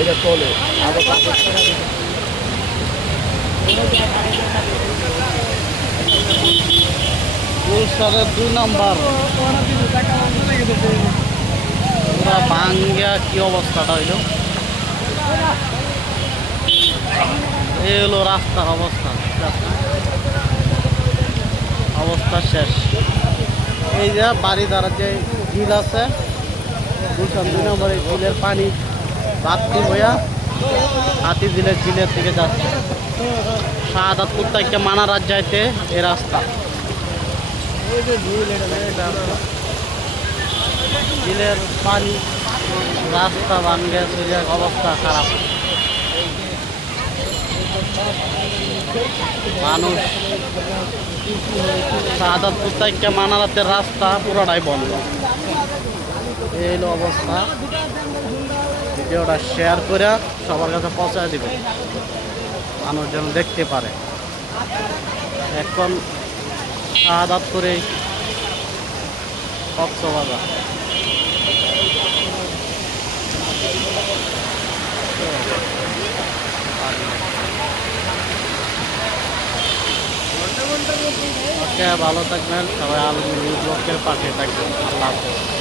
এটা চলে আবার গুলশানের 2 নম্বর পুরা ভাঙ্গা কি অবস্থাটা হইল। এই হলো রাস্তার অবস্থা, অবস্থা শেষ। এই যে বাড়ি দ্বারা যে ঝিল আছে গুলশান 2 নম্বর, এই ঝিলের পানি বাতি হইয়া হাতি ঝিলের দিকে যাচ্ছে। শাহাদাতপুর থেকে মানারাত যাইতে এই রাস্তা। ঝিলের পানি রাস্তা ভাঙ্গে চলে, অবস্থা খারাপ। মানুষ শাহাদাতপুর থেকে মানারাতের রাস্তা পুরোটাই বন্ধ। এই হলো অবস্থা। ভিডিওটা শেয়ার করে সবার কাছে পৌঁছায় দিবে, মানুষ যেন দেখতে পারে। এখন শাহাদাতপুরে কক্সবাজার। ওকে, ভালো থাকবেন সবাই। আলম নিউজ ব্লকের পাশে থাকবেন। আল্লাহ হাফেজ।